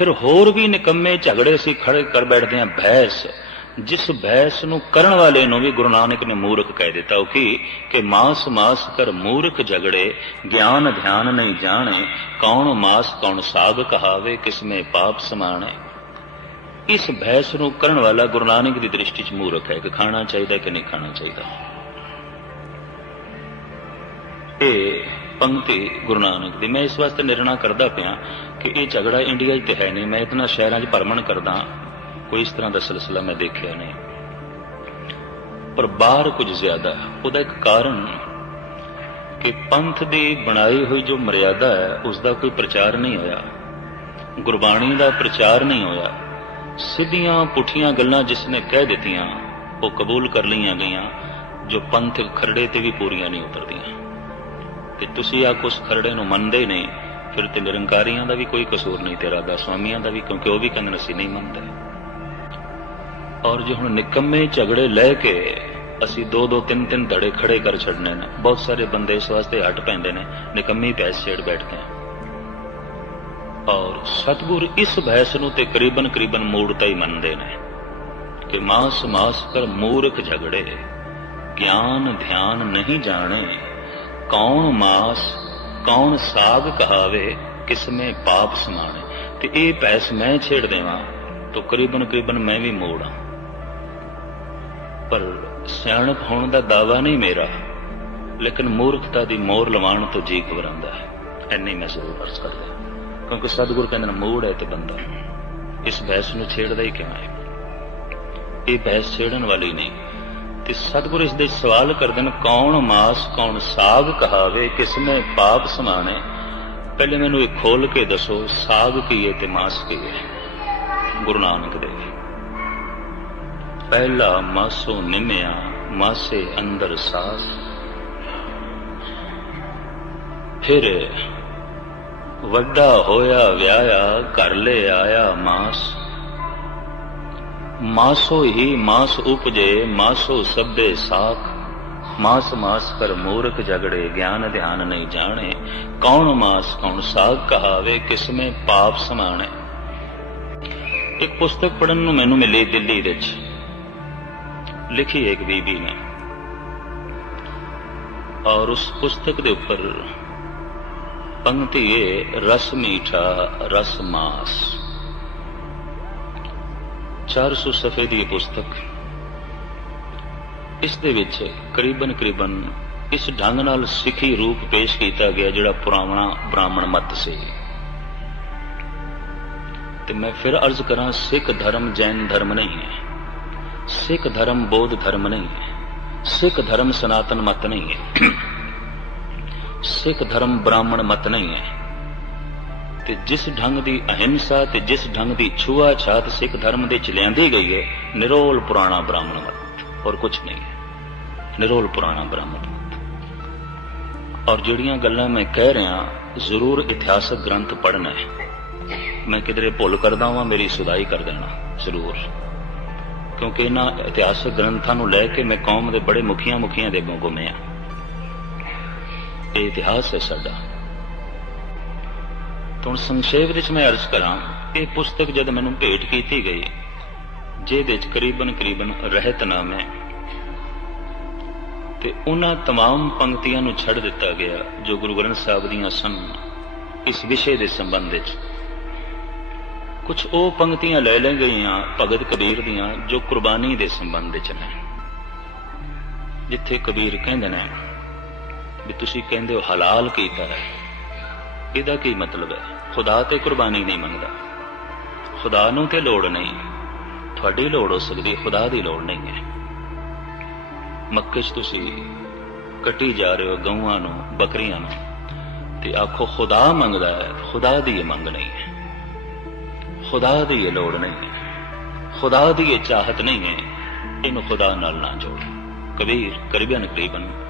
ਫਿਰ ਹੋਰ ਵੀ ਨਿਕੰਮੇ ਝਗੜੇ ਸੀ ਖੜੇ ਕਰ ਬੈਠਦੇ ਆ ਬਹਿਸ, ਜਿਸ ਬਹਿਸ ਨੂੰ ਕਰਨ ਵਾਲੇ ਨੂੰ ਵੀ ਗੁਰੂ ਨਾਨਕ ਨੇ ਮੂਰਖ ਕਹਿ ਦਿੱਤਾ ਉਹ ਕੀ? ਕਿ ਮਾਸ ਮਾਸ ਕਰ ਮੂਰਖ ਝਗੜੇ, ਗਿਆਨ ਧਿਆਨ ਨਹੀਂ ਜਾਣੇ, ਕੌਣ ਮਾਸ ਕੌਣ ਸਾਗ ਕਹਾਵੇ ਕਿਸਮੇ ਪਾਪ ਸਮਾਣੇ। ਇਸ ਬਹਿਸ ਨੂੰ ਕਰਨ ਵਾਲਾ ਗੁਰੂ ਨਾਨਕ ਦੀ ਦ੍ਰਿਸ਼ਟੀ 'ਚ ਮੂਰਖ ਹੈ ਕਿ ਖਾਣਾ ਚਾਹੀਦਾ ਕਿ ਨਹੀਂ ਖਾਣਾ ਚਾਹੀਦਾ। ਇਹ ਪੰਕਤੀ ਗੁਰੂ ਨਾਨਕ ਦੀ। ਮੈਂ ਇਸ ਵਾਸਤੇ ਨਿਰਣਾ ਕਰਦਾ ਪਿਆ ਕਿ ਇਹ ਝਗੜਾ ਇੰਡੀਆ 'ਚ ਤੇ ਹੈ ਨਹੀਂ। ਮੈਂ ਇਤਨਾ ਸ਼ਹਿਰਾਂ 'ਚ ਭਰਮਣ ਕਰਦਾ, ਕੋਈ ਇਸ ਤਰ੍ਹਾਂ ਦਾ ਸਿਲਸਿਲਾ ਮੈਂ ਦੇਖਿਆ ਨਹੀਂ। ਪਰ ਬਾਹਰ ਕੁਝ ਜ਼ਿਆਦਾ ਹੈ। ਉਹਦਾ ਇੱਕ ਕਾਰਨ ਕਿ ਪੰਥ ਦੀ ਬਣਾਈ ਹੋਈ ਜੋ ਮਰਿਆਦਾ ਹੈ ਉਸ ਦਾ ਕੋਈ ਪ੍ਰਚਾਰ ਨਹੀਂ ਹੋਇਆ। ਗੁਰਬਾਣੀ ਦਾ ਪ੍ਰਚਾਰ ਨਹੀਂ ਹੋਇਆ। ਸਿੱਧੀਆਂ ਪੁੱਠੀਆਂ ਗੱਲਾਂ ਜਿਸ ਨੇ ਕਹਿ ਦਿੱਤੀਆਂ, ਉਹ ਕਬੂਲ ਕਰ ਲਈਆਂ ਗਈਆਂ, ਜੋ ਪੰਥ ਖਰੜੇ ਤੇ ਵੀ ਪੂਰੀਆਂ ਨਹੀਂ ਉਤਰਦੀਆਂ। ਤੇ ਤੁਸੀਂ ਆ ਕੁਛ ਖਰੜੇ ਨੂੰ ਮੰਨਦੇ ਨਹੀਂ, ਫਿਰ ਤੇ ਨਿਰੰਕਾਰੀਆਂ ਦਾ ਵੀ ਕੋਈ ਕਸੂਰ ਨਹੀਂ ਤੇਰਾ ਦਾ, ਸਵਾਮੀਆਂ ਦਾ ਵੀ, ਕਿਉਂਕਿ ਉਹ ਵੀ ਕਹਿੰਦੇ ਅਸੀਂ ਨਹੀਂ ਮੰਨਦੇ। ਔਰ ਜੇ ਹੁਣ ਨਿਕੰਮੇ ਝਗੜੇ ਲੈ ਕੇ ਅਸੀਂ ਦੋ ਦੋ ਤਿੰਨ ਤਿੰਨ ਧੜੇ ਖੜੇ ਕਰ ਛੱਡਨੇ ਨੇ, ਬਹੁਤ ਸਾਰੇ ਬੰਦੇ ਇਸ ਵਾਸਤੇ ਹਟ ਪੈਂਦੇ ਨੇ, ਨਿਕੰਮੀ ਬਹਿਸ ਛੇੜ ਬੈਠਦੇ ਆ। ਔਰ ਸਤਗੁਰ ਇਸ ਬਹਿਸ ਨੂੰ ਤੇ ਕਰੀਬਨ ਕਰੀਬਨ ਮੂੜਤਾ ਹੀ ਮੰਨਦੇ ਨੇ ਕਿ ਮਾਸ ਮਾਸ ਕਰ ਮੂਰਖ ਝਗੜੇ ਗਿਆਨ ਧਿਆਨ ਨਹੀਂ ਜਾਣੇ। ਕੌਣ ਮਾਸ, ਕੌਣ ਸਾਗ ਕਹਾਵੇ, ਕਿਸਮੇ ਪਾਪ ਸਮਾਣੇ। ਤੇ ਇਹ ਬਹਿਸ ਮੈਂ ਛੇੜ ਦੇਵਾਂ, ਤਾਂ ਕਰੀਬਨ ਕਰੀਬਨ ਮੈਂ ਵੀ ਮੋੜਾਂ। ਪਰ ਸਿਆਣਪ ਹੋਣ ਦਾ ਦਾਵਾ ਨਹੀਂ ਮੇਰਾ, ਲੇਕਿਨ ਮੂਰਖਤਾ ਦੀ ਮੋਰ ਲਵਾਉਣ ਤੋਂ ਜੀ ਘਬਰਾਉਂਦਾ ਹੈ। ਐਨੀ ਮੈਂ ਜ਼ਰੂਰ ਅਰਜ਼ ਕਰਦਾ ਕਿਉਂਕਿ ਸਤਿਗੁਰ ਕਹਿੰਦੇ ਨੇ, ਮੋੜ ਹੈ ਤੇ ਬੰਦਾ। ਇਸ ਬਹਿਸ ਨੂੰ ਛੇੜਦਾ ਹੀ ਕਿਵੇਂ ਹੈ? ਇਹ ਬਹਿਸ ਛੇੜਨ ਵਾਲੀ ਨਹੀਂ। ਤੇ ਸਤਿਗੁਰ ਇਸ ਦੇ ਸਵਾਲ ਕਰਦੇ ਨੇ ਕੌਣ ਮਾਸ, ਕੌਣ ਸਾਗ ਕਹਾਵੇ ਕਿਸਨੇ ਪਾਪ ਸਮਾਣੇ? ਪਹਿਲੇ ਮੈਨੂੰ ਇਹ ਖੋਲ ਕੇ ਦੱਸੋ, ਸਾਗ ਕੀ ਹੈ ਤੇ ਮਾਸ ਕੀ ਹੈ? ਗੁਰੂ ਨਾਨਕ ਦੇਵ ਪਹਿਲਾ ਮਾਸੋ ਨਿਮਿਆ, ਮਾਸੇ ਅੰਦਰ ਸਾਸ। ਫਿਰ ਵੱਡਾ ਹੋਇਆ, ਵਿਆਹਿਆ, ਘਰ ਲੈ ਆਇਆ ਮਾਸ। ਮਾਸੋ ਹੀ ਮਾਸ ਉਪਜੇ, ਮਾਸੋ ਸਭੇ ਸਾਖ। ਮਾਸ ਮਾਸ ਕਰ ਮੂਰਖ ਝਗੜੇ ਗਿਆਨ ਧਿਆਨ ਨਹੀਂ ਜਾਣੇ। ਕੌਣ ਮਾਸ, ਕੌਣ ਸਾਗ ਕਹਾਵੇ, ਕਿਸਮੇ ਪਾਪ ਸਮਾਣੇ। ਇੱਕ ਪੁਸਤਕ ਪੜਨ ਨੂੰ ਮੈਨੂੰ ਮਿਲੀ ਦਿੱਲੀ ਵਿੱਚ। ਲਿਖੀ ਇੱਕ ਬੀਬੀ ਨੇ। ਔਰ ਉਸ ਪੁਸਤਕ ਦੇ ਉੱਪਰ ਪੰਕਤੀ ਹੈ ਰਸ ਮੀਠਾ, ਰਸ ਮਾਸ। 400 ਸਫੇ ਦੀ ਪੁਸਤਕ, ਇਸ ਦੇ ਵਿੱਚ ਕਰੀਬਨ ਕਰੀਬਨ ਇਸ ਢੰਗ ਨਾਲ ਸਿੱਖੀ ਰੂਪ ਪੇਸ਼ ਕੀਤਾ ਗਿਆ ਜਿਹੜਾ ਪੁਰਾਣਾ ਬ੍ਰਾਹਮਣ ਮਤ ਸੀ। ਤੇ ਮੈਂ ਫਿਰ ਅਰਜ਼ ਕਰਾਂ, ਸਿੱਖ ਧਰਮ ਜੈਨ ਧਰਮ ਨਹੀਂ ਹੈ। ਸਿੱਖ ਧਰਮ ਬੌਧ ਧਰਮ ਨਹੀਂ ਹੈ। ਸਿੱਖ ਧਰਮ ਸਨਾਤਨ ਮਤ ਨਹੀਂ ਹੈ। ਸਿੱਖ ਧਰਮ ਬ੍ਰਾਹਮਣ ਮਤ ਨਹੀਂ ਹੈ। ਤੇ ਜਿਸ ਢੰਗ ਦੀ ਅਹਿੰਸਾ ਤੇ ਜਿਸ ਢੰਗ ਦੀ ਛੂਆ ਛਾਤ ਸਿੱਖ ਧਰਮ ਦੇ ਚ ਲਿਆਂਦੀ ਗਈ ਹੈ ਨਿਰੋਲ ਪੁਰਾਣਾ ਬ੍ਰਾਹਮਣ ਮਤ ਹੋਰ ਕੁਝ ਨਹੀਂ ਹੈ। ਨਿਰੋਲ ਪੁਰਾਣਾ ਬ੍ਰਾਹਮਣ ਔਰ ਜਿਹੜੀਆਂ ਗੱਲਾਂ ਮੈਂ ਕਹਿ ਰਿਹਾ, ਜ਼ਰੂਰ ਇਤਿਹਾਸਕ ਗ੍ਰੰਥ ਪੜ੍ਹਨਾ ਹੈ। ਮੈਂ ਕਿਧਰੇ ਭੁੱਲ ਕਰਦਾ ਹਾਂ ਮੇਰੀ ਸੁਧਾਈ ਕਰ ਦੇਣਾ, ਜ਼ਰੂਰ। ਕਿਉਂਕਿ ਇਹਨਾਂ ਇਤਿਹਾਸਕ ਗ੍ਰੰਥਾਂ ਨੂੰ ਲੈ ਕੇ ਮੈਂ ਕੌਮ ਦੇ ਬੜੇ ਮੁਖੀਆਂ ਮੁਖੀਆਂ ਦੇ ਅੱਗੋਂ ਘੁੰਮਿਆ। ਇਹ ਇਤਿਹਾਸ ਹੈ ਸਾਡਾ। ਤੋਂ ਸੰਖੇਪ ਵਿੱਚ ਮੈਂ ਅਰਜ਼ ਕਰਾਂ ਇਹ ਪੁਸਤਕ ਜਦ ਮੈਨੂੰ ਭੇਟ ਕੀਤੀ ਗਈ ਜਿਹਦੇ ਵਿੱਚ ਕਰੀਬਨ ਕਰੀਬਨ ਰਹਿਤਨਾਮੇ ਤੇ ਉਹਨਾਂ तमाम ਪੰਕਤੀਆਂ ਨੂੰ ਛੱਡ ਦਿੱਤਾ ਗਿਆ ਜੋ ਗੁਰੂ ਗ੍ਰੰਥ ਸਾਹਿਬ ਦੀਆਂ ਸਨ ਇਸ ਵਿਸ਼ੇ ਦੇ ਸੰਬੰਧ ਵਿੱਚ ਕੁਝ ਉਹ ਪੰਕਤੀਆਂ ਲੈ ਲੈ ਗਈਆਂ ਭਗਤ ਕਬੀਰ ਦੀਆਂ ਜੋ ਕੁਰਬਾਨੀ ਦੇ ਸੰਬੰਧ ਵਿੱਚ ਨੇ ਜਿੱਥੇ ਕਬੀਰ ਕਹਿੰਦੇ ਨੇ ਵੀ ਤੁਸੀਂ ਕਹਿੰਦੇ ਹੋ ਹਲਾਲ ਕੀਤਾ ਹੈ ਇਹਦਾ ਕੀ ਮਤਲਬ ਹੈ? ਖੁਦਾ ਤੇ ਕੁਰਬਾਨੀ ਨਹੀਂ ਮੰਗਦਾ। ਖੁਦਾ ਨੂੰ ਤੇ ਲੋੜ ਨਹੀਂ। ਤੁਹਾਡੀ ਲੋੜ ਹੋ ਸਕਦੀ, ਖੁਦਾ ਦੀ ਲੋੜ ਨਹੀਂ ਹੈ। ਮੱਕੇ 'ਚ ਤੁਸੀਂ ਕੱਟੀ ਜਾ ਰਹੇ ਹੋ ਗਊਆਂ ਨੂੰ, ਬੱਕਰੀਆਂ ਨੂੰ, ਤੇ ਆਖੋ ਖੁਦਾ ਮੰਗਦਾ ਹੈ, ਖੁਦਾ ਦੀ ਇਹ ਮੰਗ ਨਹੀਂ ਹੈ। ਖੁਦਾ ਦੀ ਇਹ ਲੋੜ ਨਹੀਂ ਹੈ। ਖੁਦਾ ਦੀ ਇਹ ਚਾਹਤ ਨਹੀਂ ਹੈ। ਇਹਨੂੰ ਖੁਦਾ ਨਾਲ ਨਾ ਜੋੜੋ। ਕਬੀਰ, ਕਰੀਬਨ ਕਰੀਬਨ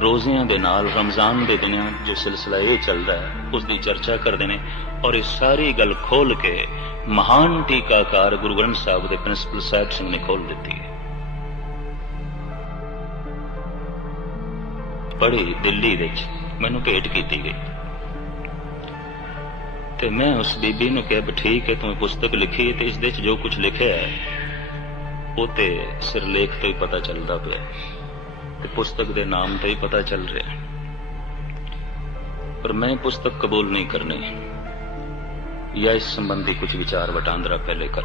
ਰੋਜ਼ਿਆਂ ਦੇ ਨਾਲ ਰਮਜ਼ਾਨ ਦੇ ਦਿਨਾਂ ਜੋ ਸਿਲਸਿਲਾ ਇਹ ਚੱਲਦਾ ਹੈ, ਉਸ ਦੀ ਚਰਚਾ ਕਰਦੇ ਨੇ ਔਰ ਇਹ ਸਾਰੀ ਗੱਲ ਖੋਲ ਕੇ ਮਹਾਨ ਟੀਕਾਕਾਰ ਗੁਰੂ ਗ੍ਰੰਥ ਸਾਹਿਬ ਦੇ ਪ੍ਰਿੰਸੀਪਲ ਸਾਹਿਬ ਸਿੰਘ ਨੇ ਖੋਲ ਦਿੱਤੀ ਹੈ। ਪੜ੍ਹੀ ਦਿੱਲੀ ਵਿੱਚ ਮੈਨੂੰ ਭੇਟ ਕੀਤੀ ਗਈ। ਤੇ ਮੈਂ ਉਸ ਬੀਬੀ ਨੂੰ ਕਿਹਾ ਵੀ ਠੀਕ ਹੈ, ਤੂੰ ਪੁਸਤਕ ਲਿਖੀ ਤੇ ਇਸ ਦੇ ਵਿੱਚ ਜੋ ਕੁਝ ਲਿਖਿਆ ਹੈ, ਉਹ ਤੇ ਸਿਰਲੇਖ ਤੋਂ ਹੀ ਪਤਾ ਚੱਲਦਾ ਪਿਆ। ਤੇ ਪੁਸਤਕ ਦੇ ਨਾਮ ਤੋਂ ਹੀ ਪਤਾ ਚੱਲ ਰਿਹਾ ਹੈ। ਪਰ ਮੈਂ ਪੁਸਤਕ ਕਬੂਲ ਨਹੀਂ ਕਰਨੀ। ਜਾਂ ਇਸ ਸੰਬੰਧੀ ਕੁਝ ਵਿਚਾਰ ਵਟਾਂਦਰਾ ਪਹਿਲੇ ਕਰ।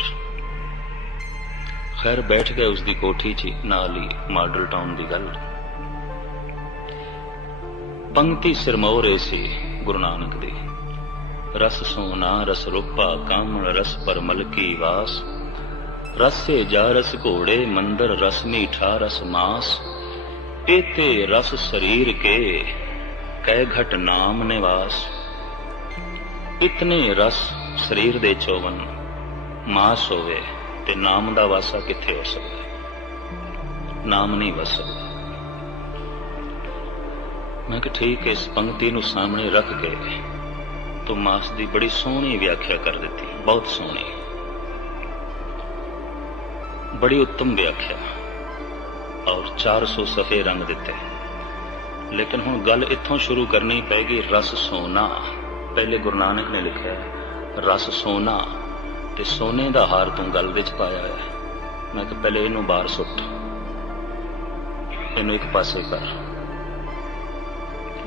ਖੈਰ, ਬੈਠ ਗਏ ਉਸ ਦੀ ਕੋਠੀ 'ਚ ਨਾਲ ਹੀ ਮਾਡਲ ਟਾਊਨ ਦੀ ਗੱਲ। ਪੰਕਤੀ ਸਿਰਮੌਰੇ ਸੀ, ਗੁਰੂ ਨਾਨਕ ਦੀ। ਰਸ ਸੋਨਾ, ਰਸ ਰੂਪਾ ਕਾਮਣ ਰਸ ਪਰਮਲ ਕੀ ਵਾਸ। ਰਸੇ ਜਾ ਰਸ ਘੋੜੇ, ਮੰਦਰ ਰਸ ਮੀਠਾ, ਰਸ ਮਾਸ। ਏਤੇ ਰਸ ਸਰੀਰ ਕੇ ਕਹਿ ਘਟ ਨਾਮ ਨਿਵਾਸ। ਇਤਨੇ ਰਸ ਸਰੀਰ ਦੇ ਚੋਵਨ, ਮਾਸ ਹੋਵੇ ਤੇ ਨਾਮ ਦਾ ਵਾਸਾ ਕਿੱਥੇ ਹੋ ਸਕਦਾ ਨਾਮ ਨਹੀਂ ਵਸ ਸਕਦਾ। ਮੈਂ ਕਿ ਠੀਕ ਹੈ, ਇਸ ਪੰਕਤੀ ਨੂੰ ਸਾਹਮਣੇ ਰੱਖ ਕੇ ਤੂੰ ਮਾਸ ਦੀ ਬੜੀ ਸੋਹਣੀ ਵਿਆਖਿਆ ਕਰ ਦਿੱਤੀ, ਬਹੁਤ ਸੋਹਣੀ। ਬੜੀ ਉੱਤਮ ਵਿਆਖਿਆ। ਔਰ 400 ਸਫੇ ਰੰਗ ਦਿੱਤੇ। ਲੇਕਿਨ ਹੁਣ ਗੱਲ ਇੱਥੋਂ ਸ਼ੁਰੂ ਕਰਨੀ ਪੈਗੀ ਰਸ ਸੋਨਾ। ਪਹਿਲੇ ਗੁਰੂ ਨਾਨਕ ਨੇ ਲਿਖਿਆ, ਰਸ ਸੋਨਾ ਤੇ ਸੋਨੇ ਦਾ ਹਾਰ ਤੂੰ ਗੱਲ ਵਿੱਚ ਪਾਇਆ ਹੈ ਮੈਂ ਕਿ ਪਹਿਲੇ ਇਹਨੂੰ ਬਾਹਰ ਸੁੱਟ। ਇਹਨੂੰ ਇੱਕ ਪਾਸੇ ਕਰ।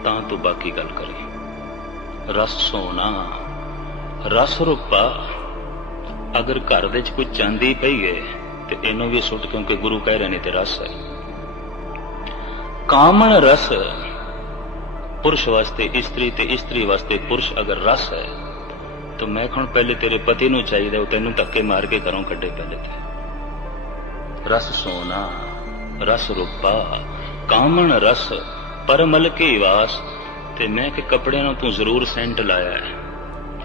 ਤਾਂ ਤੂੰ ਬਾਕੀ ਗੱਲ ਕਰੀ। ਰਸ ਸੋਨਾ, ਰਸ ਰੂਪਾ ਅਗਰ ਘਰ ਦੇ ਵਿੱਚ ਕੋਈ ਚਾਂਦੀ ਪਈ ਹੈ ਤੇ ਇਹਨੂੰ ਵੀ ਸੁੱਟ ਕਿਉਂਕਿ ਗੁਰੂ ਕਹਿ ਰਹੇ ਨੇ ਤੇ ਰਸ ਹੈ। ਕਾਮਣ ਰਸ ਪੁਰਸ਼ ਵਾਸਤੇ ਇਸਤਰੀ ਤੇ ਇਸਤਰੀ ਵਾਸਤੇ ਪੁਰਸ਼ ਅਗਰ ਰਸ ਹੈ ਤਾਂ ਮੈਂ ਹੁਣ ਪਹਿਲੇ ਤੇਰੇ ਪਤੀ ਨੂੰ ਚਾਹੀਦਾ ਉਹ ਤੈਨੂੰ ਧੱਕੇ ਮਾਰ ਕੇ ਘਰੋਂ ਕੱਢੇ ਪਹਿਲੇ ਤੇ। ਰਸ ਸੋਨਾ ਰਸ ਰੂਪਾ ਕਾਮਣ ਰਸ ਪਰਮਲ ਕੀ ਵਾਸ ਤੇ ਮੈਂ ਕਿ ਕੱਪੜਿਆਂ ਨੂੰ ਤੂੰ ਜ਼ਰੂਰ ਸੈਂਟ ਲਾਇਆ ਹੈ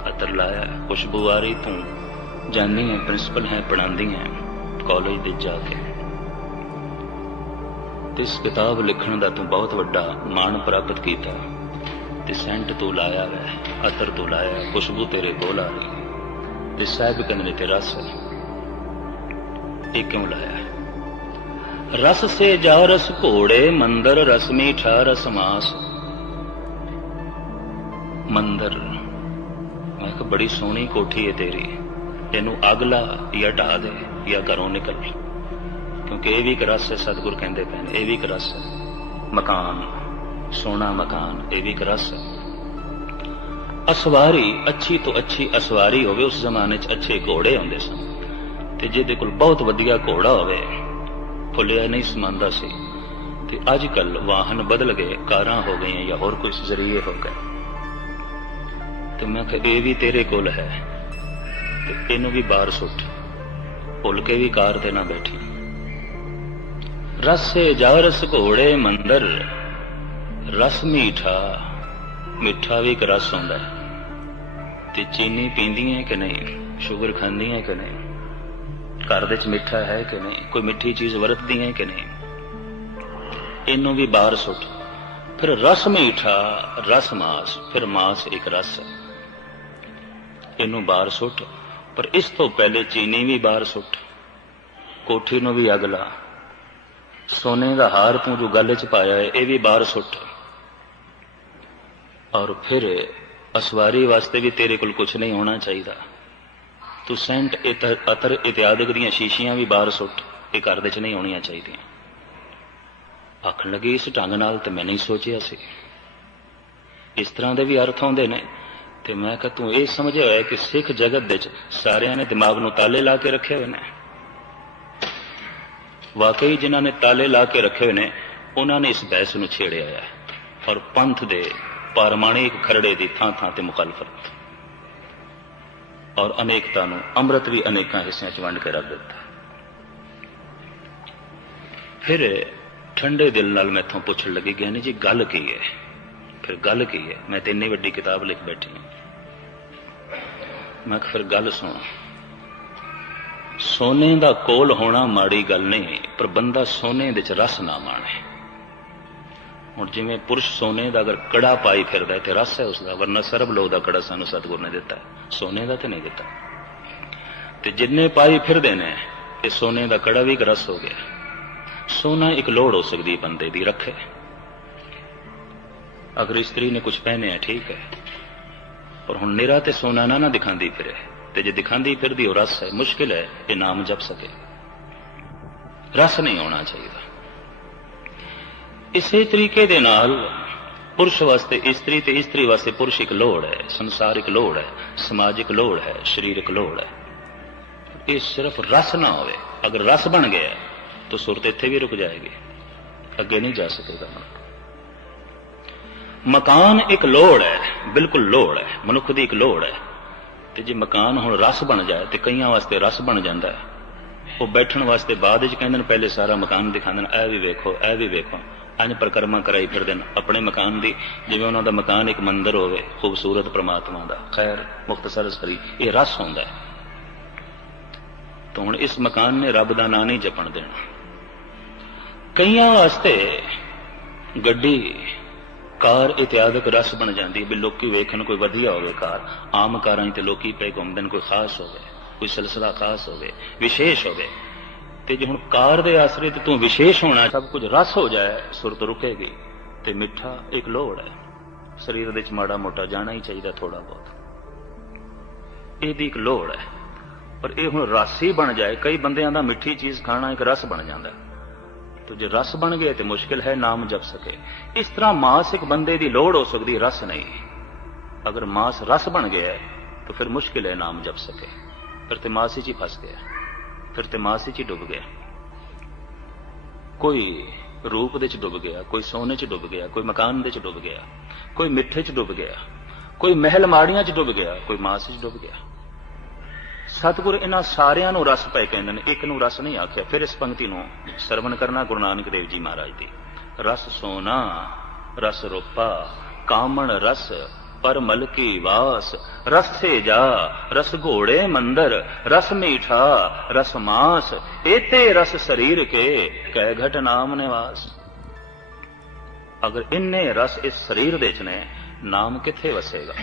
ਅਤਰ ਲਾਇਆ ਹੈ, ਖੁਸ਼ਬੂ ਆ ਰਹੀ ਤੂੰ ਜਾਣੀ ਹੈ ਪ੍ਰਿੰਸੀਪਲ ਹੈ ਪੜਾਉਂਦੀ ਹੈ। ਕਾਲਜ ਦੇ ਜਾ ਕੇ। ਤੇ ਇਸ ਕਿਤਾਬ ਲਿਖਣ ਦਾ ਤੂੰ ਬਹੁਤ ਵੱਡਾ ਮਾਣ ਪ੍ਰਾਪਤ ਕੀਤਾ। ਤੇ ਸੈਂਟ ਤੂੰ ਲਾਇਆ ਹੈ ਅਤਰ ਤੂੰ ਲਾਇਆ ਹੈ, ਖੁਸ਼ਬੂ ਤੇਰੇ ਕੋਲ ਆ ਰਹੀ ਤੇ ਸਾਹਿਬ ਕਹਿੰਦੇ ਨੇ ਰਸ ਇਹ ਕਿਉਂ ਲਾਇਆ ਰਸ ਸੇ ਜਾ ਰਸ ਘੋੜੇ ਮੰਦਰ ਰਸ ਮੀਠਾ ਰਸ ਮਾਸ। ਮੰਦਰ ਮੈਂ ਕਿਹਾ ਬੜੀ ਸੋਹਣੀ ਕੋਠੀ ਹੈ ਤੇਰੀ। ਇਹਨੂੰ ਅਗਲਾ ਜਾਂ ਢਾ ਦੇ। ਜਾਂ ਘਰੋਂ ਨਿਕਲ ਕਿਉਂਕਿ ਇਹ ਵੀ ਇੱਕ ਰਸ ਹੈ, ਸਤਿਗੁਰ ਕਹਿੰਦੇ ਪਏ ਨੇ, ਇਹ ਵੀ ਇੱਕ ਰਸ ਹੈ। ਮਕਾਨ, ਸੋਹਣਾ ਮਕਾਨ, ਇਹ ਵੀ ਇੱਕ ਰਸ ਹੈ। ਅਸਵਾਰੀ, ਅੱਛੀ ਤੋਂ ਅੱਛੀ ਅਸਵਾਰੀ ਹੋਵੇ, ਉਸ ਜ਼ਮਾਨੇ 'ਚ ਅੱਛੇ ਘੋੜੇ ਹੁੰਦੇ ਸਨ। ਤੇ ਜਿਹਦੇ ਕੋਲ ਬਹੁਤ ਵਧੀਆ ਘੋੜਾ ਹੋਵੇ, ਫੁੱਲਿਆ ਨਹੀਂ ਸਮਾਂਦਾ ਸੀ। ਤੇ ਅੱਜ ਕੱਲ ਵਾਹਨ ਬਦਲ ਗਏ, ਕਾਰਾਂ ਹੋ ਗਈਆਂ ਜਾਂ ਹੋਰ ਕੋਈ ਜ਼ਰੀਏ ਹੋ ਗਏ। ਤੇ ਮੈਂ ਕਿਹਾ, ਇਹ ਵੀ ਤੇਰੇ ਕੋਲ ਹੈ। ਤੇ ਇਹਨੂੰ ਵੀ ਬਾਹਰ ਸੁੱਟ। ਭੁੱਲ ਕੇ ਵੀ ਕਾਰ ਤੇ ਨਾ ਬੈਠੀ। ਰਸੇ ਜਾ ਰਸ ਘੋੜੇ ਮੰਦਰ, ਰਸ ਮੀਠਾ, ਮਿੱਠਾ ਵੀ ਇੱਕ ਰਸ ਹੁੰਦਾ ਹੈ। ਤੇ ਚੀਨੀ ਪੀਂਦੀਆਂ ਕਿ ਨਹੀਂ? ਸ਼ੂਗਰ ਖਾਂਦੀਆਂ ਕਿ ਨਹੀਂ? ਘਰ ਦੇ ਵਿੱਚ ਮਿੱਠਾ ਹੈ ਕਿ ਨਹੀਂ? ਕੋਈ ਮਿੱਠੀ ਚੀਜ਼ ਵਰਤਦੀ ਹੈ ਕਿ ਨਹੀਂ? ਇਹਨੂੰ ਵੀ ਬਾਹਰ ਸੁੱਟ। ਫਿਰ ਰਸ ਮੀਠਾ, ਰਸ ਮਾਸ, ਫਿਰ ਮਾਸ ਇੱਕ ਰਸ ਹੈ। ਇਹਨੂੰ ਬਾਹਰ ਸੁੱਟ। ਪਰ ਇਸ ਤੋਂ ਪਹਿਲੇ ਚੀਨੀ ਵੀ ਬਾਹਰ ਸੁੱਟ, ਕੋਠੀ ਨੂੰ ਵੀ ਅਗਲਾ ਸੋਨੇ ਦਾ ਹਾਰ ਤੂੰ ਜੋ ਗੱਲ 'ਚ ਪਾਇਆ ਹੈ ਇਹ ਵੀ ਬਾਹਰ ਸੁੱਟ। ਔਰ ਫਿਰ ਅਸਵਾਰੀ ਵਾਸਤੇ ਵੀ ਤੇਰੇ ਕੋਲ ਕੁਝ ਨਹੀਂ ਹੋਣਾ ਚਾਹੀਦਾ। ਤੂੰ ਸੈਂਟ ਇਤਰ ਅਤਰ ਇਤਿਆਦਿਕ ਦੀਆਂ ਸ਼ੀਸ਼ੀਆਂ ਵੀ ਬਾਹਰ ਸੁੱਟ, ਇਹ ਘਰ ਦੇ 'ਚ ਨਹੀਂ ਹੋਣੀਆਂ ਚਾਹੀਦੀਆਂ। ਆਖਣ ਲੱਗੀ, ਇਸ ਢੰਗ ਨਾਲ ਤੇ ਮੈਂ ਨਹੀਂ ਸੋਚਿਆ ਸੀ। ਇਸ ਤਰ੍ਹਾਂ ਦੇ ਵੀ ਅਰਥ ਆਉਂਦੇ ਨੇ। ਤੇ ਮੈਂ ਕਿਹਾ, ਤੂੰ ਇਹ ਸਮਝਿਆ ਹੋਇਆ ਕਿ ਸਿੱਖ ਜਗਤ ਦੇ 'ਚ ਸਾਰਿਆਂ ਨੇ ਦਿਮਾਗ ਨੂੰ ਤਾਲੇ ਲਾ ਕੇ ਰੱਖੇ ਹੋਏ ਨੇ? ਵਾਕਈ ਜਿਨ੍ਹਾਂ ਨੇ ਤਾਲੇ ਲਾ ਕੇ ਰੱਖੇ ਹੋਏ ਨੇ, ਉਹਨਾਂ ਨੇ ਇਸ ਬਹਿਸ ਨੂੰ ਛੇੜਿਆ ਹੈ। ਔਰ ਪੰਥ ਦੇ ਪਰਮਾਣਿਕ ਖਰੜੇ ਦੀ ਥਾਂ ਥਾਂ ਤੇ ਮੁਖਾਲਫਤ। ਔਰ ਅਨੇਕਤਾ ਨੂੰ ਅੰਮ੍ਰਿਤ ਵੀ ਅਨੇਕਾਂ ਹਿੱਸਿਆਂ 'ਚ ਵੰਡ ਕੇ ਰੱਖ ਦਿੱਤਾ। ਫਿਰ ਠੰਡੇ ਦਿਲ ਨਾਲ ਮੈਥੋਂ ਪੁੱਛਣ ਲੱਗੀ, ਗਿਆਨੀ ਜੀ, ਗੱਲ ਕੀ ਹੈ? ਫਿਰ ਗੱਲ ਕੀ ਹੈ? ਮੈਂ ਤੇ ਇੰਨੀ ਵੱਡੀ ਕਿਤਾਬ ਲਿਖ ਬੈਠੀ ਹਾਂ। ਮੈਂ ਫਿਰ ਗੱਲ ਸੁਣ। ਸੋਨੇ ਦਾ ਕੋਲ ਹੋਣਾ ਮਾੜੀ ਗੱਲ ਨਹੀਂ, ਪਰ ਬੰਦਾ ਸੋਨੇ ਦੇ ਚ ਰਸ ਨਾ ਮਾਣੇ। ਹੁਣ ਜਿਵੇਂ ਪੁਰਸ਼ ਸੋਨੇ ਦਾ ਅਗਰ ਕੜਾ ਪਾਈ ਫਿਰਦਾ ਤੇ ਰਸ ਹੈ ਉਸ ਦਾ ਵਰਨਾ ਸਰਬ ਲੋਹ ਦਾ ਕੜਾ ਸਾਨੂੰ ਸਤਿਗੁਰ ਨੇ ਦਿੱਤਾ ਸੋਨੇ ਦਾ ਤੇ ਨਹੀਂ ਦਿੱਤਾ। ਤੇ ਜਿੰਨੇ ਪਾਈ ਫਿਰਦੇ ਨੇ ਇਹ ਸੋਨੇ ਦਾ ਕੜਾ ਵੀ ਇੱਕ ਰਸ ਹੋ ਗਿਆ। ਸੋਨਾ ਇੱਕ ਲੋੜ ਹੋ ਸਕਦੀ ਬੰਦੇ ਦੀ, ਰੱਖੇ। ਅਗਰ ਇਸਤਰੀ ਨੇ ਕੁਝ ਪਹਿਨਿਆ ਠੀਕ ਹੈ। ਪਰ ਹੁਣ ਨਿਰਾ ਤੇ ਸੋਨਾ ਨਾ ਨਾ ਦਿਖਾਉਂਦੀ ਫਿਰੇ। ਤੇ ਜੇ ਦਿਖਾਉਂਦੀ ਫਿਰਦੀ ਉਹ ਰਸ ਹੈ, ਮੁਸ਼ਕਿਲ ਹੈ ਇਹ ਨਾਮ ਜਪ ਸਕੇ। ਰਸ ਨਹੀਂ ਆਉਣਾ ਚਾਹੀਦਾ। ਇਸੇ ਤਰੀਕੇ ਦੇ ਨਾਲ ਪੁਰਸ਼ ਵਾਸਤੇ ਇਸਤਰੀ ਤੇ ਇਸਤਰੀ ਵਾਸਤੇ ਪੁਰਸ਼ ਇੱਕ ਲੋੜ ਹੈ ਸੰਸਾਰਿਕ ਲੋੜ ਹੈ ਸਮਾਜਿਕ ਲੋੜ ਹੈ ਸਰੀਰਕ ਲੋੜ ਹੈ। ਇਹ ਸਿਰਫ ਰਸ ਨਾ ਹੋਵੇ। ਅਗਰ ਰਸ ਬਣ ਗਿਆ, ਤਾਂ ਸੁਰਤ ਇੱਥੇ ਵੀ ਰੁਕ ਜਾਏਗੀ। ਅੱਗੇ ਨਹੀਂ ਜਾ ਸਕੇਗਾ ਮਕਾਨ ਇੱਕ ਲੋੜ ਹੈ, ਬਿਲਕੁਲ ਲੋੜ ਹੈ, ਮਨੁੱਖ ਦੀ ਇੱਕ ਲੋੜ ਹੈ। ਤੇ ਜੇ ਮਕਾਨ ਹੁਣ ਰਸ ਬਣ ਜਾਏ ਤੇ ਕਈਆਂ ਵਾਸਤੇ ਰਸ ਬਣ ਜਾਂਦਾ ਹੈ। ਉਹ ਬੈਠਣ ਵਾਸਤੇ ਬਾਅਦ ਵਿੱਚ ਕਹਿੰਦੇ ਨੇ, ਪਹਿਲੇ ਸਾਰਾ ਮਕਾਨ ਦਿਖਾਉਂਦੇ ਨੇ, ਇਹ ਵੀ ਵੇਖੋ, ਇਹ ਵੀ ਵੇਖੋ। ਅੰਜ ਪ੍ਰਕਰਮਾ ਕਰਾਈ ਫਿਰਦੇ ਨੇ, ਆਪਣੇ ਮਕਾਨ ਦੀ, ਜਿਵੇਂ ਉਹਨਾਂ ਦਾ ਮਕਾਨ ਇੱਕ ਮੰਦਰ ਹੋਵੇ, ਖੂਬਸੂਰਤ ਪ੍ਰਮਾਤਮਾ ਦਾ, ਖੈਰ ਮੁਖਤਸਰ ਸਰੀ ਇਹ ਰਸ ਹੁੰਦਾ ਹੈ। ਤਾਂ ਹੁਣ ਇਸ ਮਕਾਨ ਨੇ ਰੱਬ ਦਾ ਨਾਂ ਨਹੀਂ ਜਪਣ ਦੇਣਾ। ਕਈਆਂ ਵਾਸਤੇ ਗੱਡੀ ਕਾਰ ਇਤਿਆਦਿਕ ਰਸ ਬਣ ਜਾਂਦੀ ਹੈ ਵੀ ਲੋਕੀ ਵੇਖਣ ਕੋਈ ਵਧੀਆ ਹੋਵੇ ਕਾਰ। ਆਮ ਕਾਰਾਂ 'ਚ ਤੇ ਲੋਕੀ ਪਏ ਘੁੰਮਦੇ ਨੇ, ਕੋਈ ਖਾਸ ਹੋਵੇ, ਕੋਈ ਸਿਲਸਿਲਾ ਖਾਸ ਹੋਵੇ, ਵਿਸ਼ੇਸ਼ ਹੋਵੇ। ਤੇ ਜੇ ਹੁਣ ਕਾਰ ਦੇ ਆਸਰੇ ਤੇ ਤੂੰ ਵਿਸ਼ੇਸ਼ ਹੋਣਾ, ਸਭ ਕੁਝ ਰਸ ਹੋ ਜਾਏ ਸੁਰਤ ਰੁਕੇਗੀ, ਤੇ ਮਿੱਠਾ ਇੱਕ ਲੋੜ ਹੈ। ਸਰੀਰ ਦੇ ਵਿੱਚ ਮਾੜਾ ਮੋਟਾ ਜਾਣਾ ਹੀ ਚਾਹੀਦਾ ਥੋੜਾ ਬਹੁਤ। ਇਹਦੀ ਇੱਕ ਲੋੜ ਹੈ। ਪਰ ਇਹ ਹੁਣ ਰਸ ਹੀ ਬਣ ਜਾਏ, ਕਈ ਬੰਦਿਆਂ ਦਾ ਮਿੱਠੀ ਚੀਜ਼ ਖਾਣਾ ਇੱਕ ਰਸ ਬਣ ਜਾਂਦਾ। ਹੈ ਤੋ ਜੇ ਰਸ ਬਣ ਗਏ ਤੇ ਮੁਸ਼ਕਿਲ ਹੈ ਨਾਮ ਜਪ ਸਕੇ ਇਸ ਤਰ੍ਹਾਂ ਮਾਸ ਇੱਕ ਬੰਦੇ ਦੀ ਲੋੜ ਹੋ ਸਕਦੀ ਹੈ, ਰਸ ਨਹੀਂ ਅਗਰ ਮਾਸ ਰਸ ਬਣ ਗਿਆ ਹੈ, ਤਾਂ ਫਿਰ ਮੁਸ਼ਕਿਲ ਹੈ ਨਾਮ ਜਪ ਸਕੇ ਫਿਰ ਤੇ ਮਾਸ ਵਿੱਚ ਹੀ ਫਸ ਗਿਆ ਫਿਰ ਤੇ ਮਾਸ ਵਿੱਚ ਹੀ ਡੁੱਬ ਗਿਆ ਕੋਈ ਰੂਪ ਦੇ ਚ ਡੁੱਬ ਗਿਆ ਕੋਈ ਸੋਨੇ ਚ ਡੁੱਬ ਗਿਆ ਕੋਈ ਮਕਾਨ ਦੇ ਚ ਡੁੱਬ ਗਿਆ ਕੋਈ ਮਿੱਠੇ ਚ ਡੁੱਬ ਗਿਆ ਕੋਈ ਮਹਿਲ ਮਾੜੀਆਂ ਚ ਡੁੱਬ ਗਿਆ ਕੋਈ ਮਾਸ ਚ ਡੁੱਬ ਗਿਆ ਸਤਿਗੁਰ ਇਹਨਾਂ ਸਾਰਿਆਂ ਨੂੰ ਰਸ ਪਏ ਕਹਿੰਦੇ ਨੇ। ਇੱਕ ਨੂੰ ਰਸ ਨਹੀਂ ਆਖਿਆ, ਫਿਰ ਇਸ ਪੰਕਤੀ ਨੂੰ ਸਰਵਣ ਕਰਨਾ ਗੁਰੂ ਨਾਨਕ ਦੇਵ ਜੀ ਮਹਾਰਾਜ ਦੀ। ਰਸ ਸੋਨਾ, ਰਸ ਰੂਪਾ, ਕਾਮਣ ਰਸ, ਪਰਮਲ ਕੀ ਵਾਸ। ਰਸ ਸੇ ਜਾ, ਰਸ ਘੋੜੇ ਮੰਦਰ, ਰਸ ਮੀਠਾ, ਰਸ ਮਾਸ, ਏਤੇ ਰਸ ਸਰੀਰ ਕੇ ਕਹਿ ਘਟ ਨਾਮ ਨਿਵਾਸ। ਅਗਰ ਇੰਨੇ ਰਸ ਇਸ ਸਰੀਰ ਦੇ ਚ ਨੇ, ਨਾਮ ਕਿੱਥੇ ਵਸੇਗਾ?